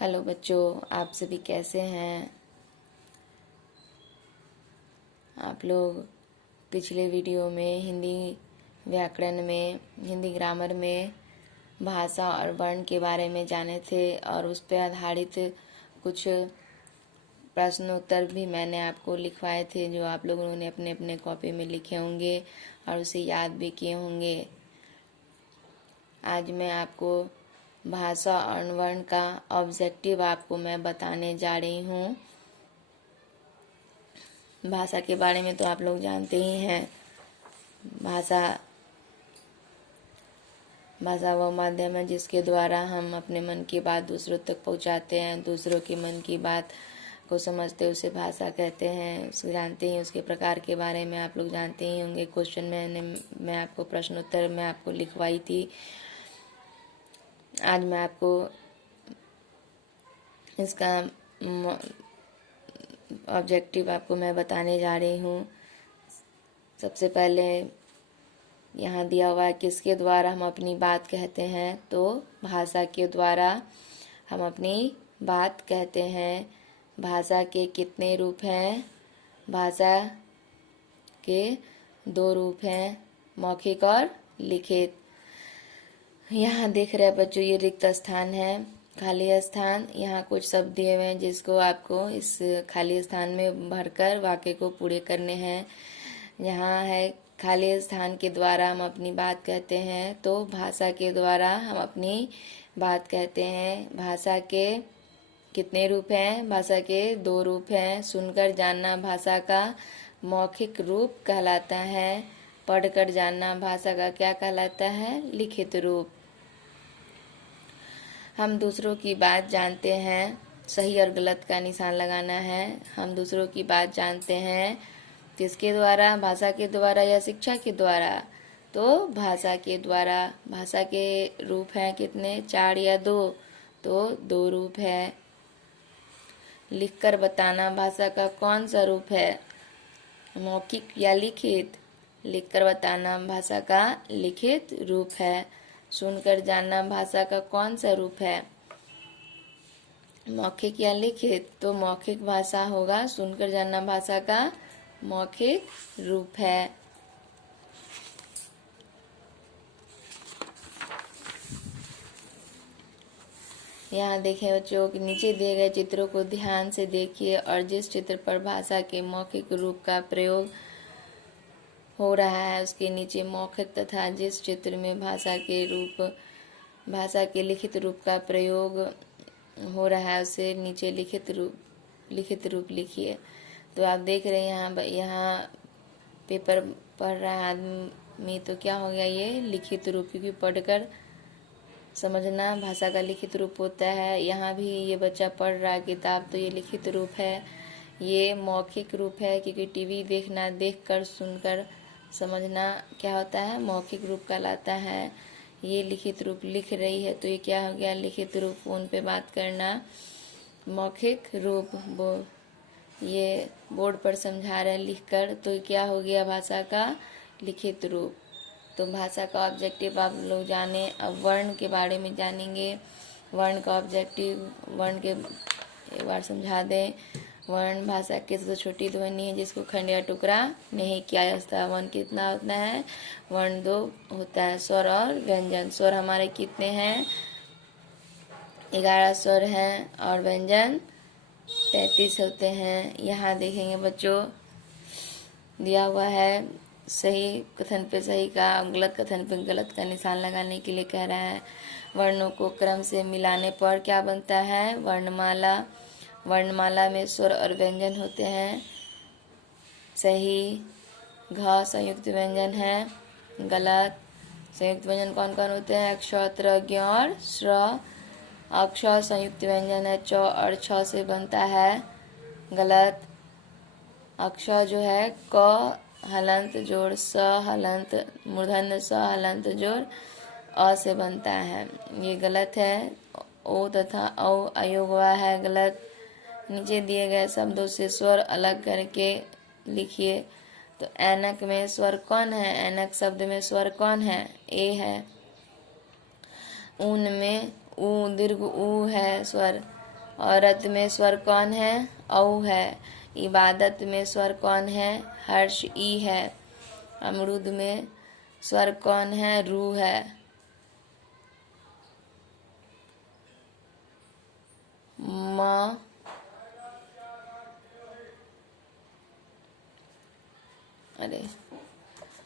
Hello बच्चों, आप सभी कैसे हैं। आप लोग पिछले वीडियो में हिंदी व्याकरण में, हिंदी ग्रामर में भाषा और वर्ण के बारे में जाने थे और उस पर आधारित कुछ प्रश्न उत्तर भी मैंने आपको लिखवाए थे, जो आप लोगों ने अपने अपने कॉपी में लिखे होंगे और उसे याद भी किए होंगे। आज मैं आपको भाषा और वर्ण का ऑब्जेक्टिव आपको मैं बताने जा रही हूँ। भाषा के बारे में तो आप लोग जानते ही हैं। भाषा वो माध्यम है जिसके द्वारा हम अपने मन की बात दूसरों तक पहुंचाते हैं, दूसरों के मन की बात को समझते, उसे भाषा कहते हैं। उसे जानते ही, उसके प्रकार के बारे में आप लोग जानते ही होंगे। क्वेश्चन मैं आपको प्रश्नोत्तर में आपको लिखवाई थी। आज मैं आपको इसका ऑब्जेक्टिव आपको मैं बताने जा रही हूँ। सबसे पहले यहाँ दिया हुआ है, किसके द्वारा हम अपनी बात कहते हैं, तो भाषा के द्वारा हम अपनी बात कहते हैं। भाषा के कितने रूप हैं? भाषा के 2 रूप हैं, मौखिक और लिखित। यहाँ देख रहे हैं बच्चों, ये रिक्त स्थान है, खाली स्थान। यहाँ कुछ शब्द दिए हुए हैं जिसको आपको इस खाली स्थान में भरकर वाक्य को पूरे करने हैं। यहाँ है, खाली स्थान के द्वारा हम अपनी बात कहते हैं, तो भाषा के द्वारा हम अपनी बात कहते हैं। भाषा के कितने रूप हैं? भाषा के 2 रूप हैं। सुनकर जानना भाषा का मौखिक रूप कहलाता है। पढ़कर जानना भाषा का क्या कहलाता है? लिखित रूप। हम दूसरों की बात जानते हैं, सही और गलत का निशान लगाना है। हम दूसरों की बात जानते हैं किसके द्वारा? भाषा के द्वारा या शिक्षा के द्वारा? तो भाषा के द्वारा। भाषा के रूप हैं कितने? 4 या 2? तो 2 रूप है। लिखकर बताना भाषा का कौन सा रूप है? मौखिक या लिखित? लिखकर बताना भाषा का लिखित रूप है। सुनकर जानना भाषा का कौन सा रूप है? मौखिक या लिखित? तो मौखिक भाषा होगा। सुनकर जानना भाषा का मौखिक रूप है। यहाँ देखें बच्चों, नीचे दिए गए चित्रों को ध्यान से देखिए और जिस चित्र पर भाषा के मौखिक रूप का प्रयोग हो रहा है उसके नीचे मौखिक, तथा जिस चित्र में भाषा के लिखित रूप का प्रयोग हो रहा है उसे नीचे लिखित रूप लिखिए। तो आप देख रहे हैं यहाँ पेपर पढ़ रहा है आदमी, तो क्या हो गया? ये लिखित रूप, क्योंकि पढ़कर समझना भाषा का लिखित रूप होता है। यहाँ भी ये बच्चा पढ़ रहा है किताब, तो ये लिखित रूप है। ये मौखिक रूप है, क्योंकि टीवी देखना, देखकर सुनकर समझना क्या होता है? मौखिक रूप कहलाता है। ये लिखित रूप लिख रही है, तो ये क्या हो गया? लिखित रूप। फ़ोन पे बात करना मौखिक रूप। ये बोर्ड पर समझा रहे लिखकर, तो ये क्या हो गया? भाषा का लिखित रूप। तो भाषा का ऑब्जेक्टिव आप लोग जाने। अब वर्ण के बारे में जानेंगे। वर्ण का ऑब्जेक्टिव, वर्ण के एक बार समझा दें। वर्ण भाषा की सबसे छोटी ध्वनि है जिसको खंड या टुकड़ा नहीं किया जा सकता। वर्ण कितना होता है? वर्ण 2 होता है, स्वर और व्यंजन। स्वर हमारे कितने हैं? 11 स्वर हैं और व्यंजन 33 होते हैं। यहाँ देखेंगे बच्चों, दिया हुआ है, सही कथन पे सही का, गलत कथन पे गलत का निशान लगाने के लिए कह रहा है। वर्णों को क्रम से मिलाने पर क्या बनता है? वर्णमाला। वर्णमाला में स्वर और व्यंजन होते हैं। सही। घ संयुक्त व्यंजन है। गलत। संयुक्त व्यंजन कौन कौन होते हैं? क्ष, त्र, ज्ञ और श्र। अक्ष संयुक्त व्यंजन है, च और छ से बनता है। गलत। अक्ष जो है क हलंत जोड़ स हलंत मूर्धन्य स हलंत जोड़ अ से बनता है, ये गलत है। ओ तथा औ अयोग हुआ है, गलत। नीचे दिए गए शब्दों से स्वर अलग करके लिखिए। तो ऐनक में स्वर कौन है? ऐनक शब्द में स्वर कौन है? ए है। ऊन में ऊ दीर्घ ऊ है स्वर। औरत में स्वर कौन है? औ है। इबादत में स्वर कौन है? हर्ष ई है। अमरूद में स्वर कौन है? रू है। म अरे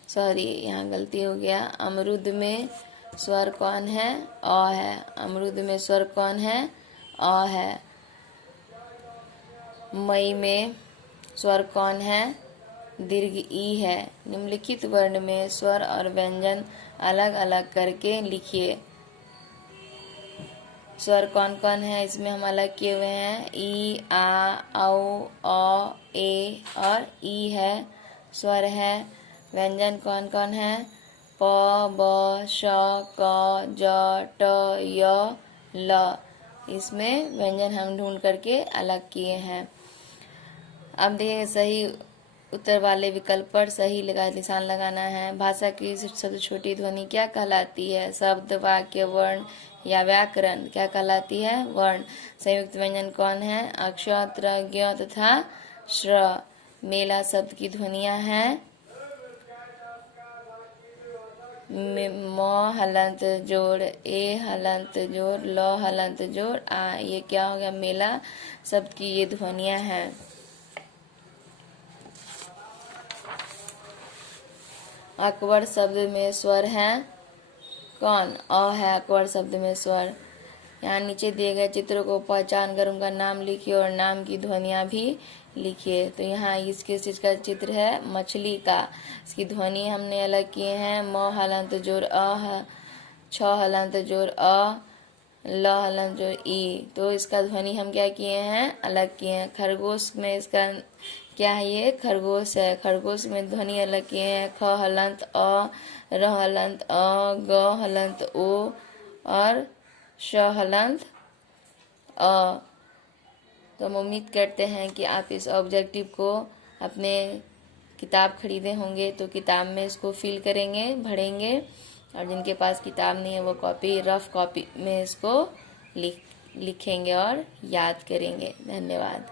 सॉरी, यहाँ गलती हो गया। अमरूद में स्वर कौन है? अ है। अमरूद में स्वर कौन है? अ है। मई में स्वर कौन है? दीर्घ ई है। निम्नलिखित वर्ण में स्वर और व्यंजन अलग अलग करके लिखिए। स्वर कौन कौन है इसमें हम अलग किए हुए हैं? ई, आ, औ, अ, ए और ई है स्वर है। व्यंजन कौन कौन है? प, ब, श, क, ज, ट, य, ल। इसमें व्यंजन हम ढूंढ करके अलग किए हैं। अब देखिए सही उत्तर वाले विकल्प पर सही निशान लगाना है। भाषा की सबसे छोटी ध्वनि क्या कहलाती है? शब्द, वाक्य, वर्ण या व्याकरण? क्या कहलाती है? वर्ण। संयुक्त व्यंजन कौन है? अक्ष, त्र, ज्ञ तथा श्र। मेला शब्द की ध्वनियां हैं म हलंत जोड़, ए हलंत जोड़, ल हलंत जोड़, आ। ये क्या हो गया? मेला शब्द की ये ध्वनियां हैं। अकबर शब्द में स्वर है कौन? अ है अकबर शब्द में स्वर। यहाँ नीचे दिए गए चित्रों को पहचान कर उनका नाम लिखिए और नाम की ध्वनियाँ भी लिखिए। तो यहाँ इसके चीज का चित्र है मछली का। इसकी ध्वनि हमने अलग किए हैं। म हलंत जोर अ, छ हलंत जोर अ, ल हलंत जोर ई। तो इसका ध्वनि हम क्या किए हैं? अलग किए हैं। खरगोश में इसका क्या है? ये खरगोश है। खरगोश में ध्वनि अलग किए हैं। ख हलंत अ, र हलंत अ, ग हलंत ओ और श हलंत अ। तो हम उम्मीद करते हैं कि आप इस ऑब्जेक्टिव को अपने किताब खरीदे होंगे तो किताब में इसको फिल करेंगे, भरेंगे। और जिनके पास किताब नहीं है वो रफ कॉपी में इसको लिखेंगे और याद करेंगे। धन्यवाद।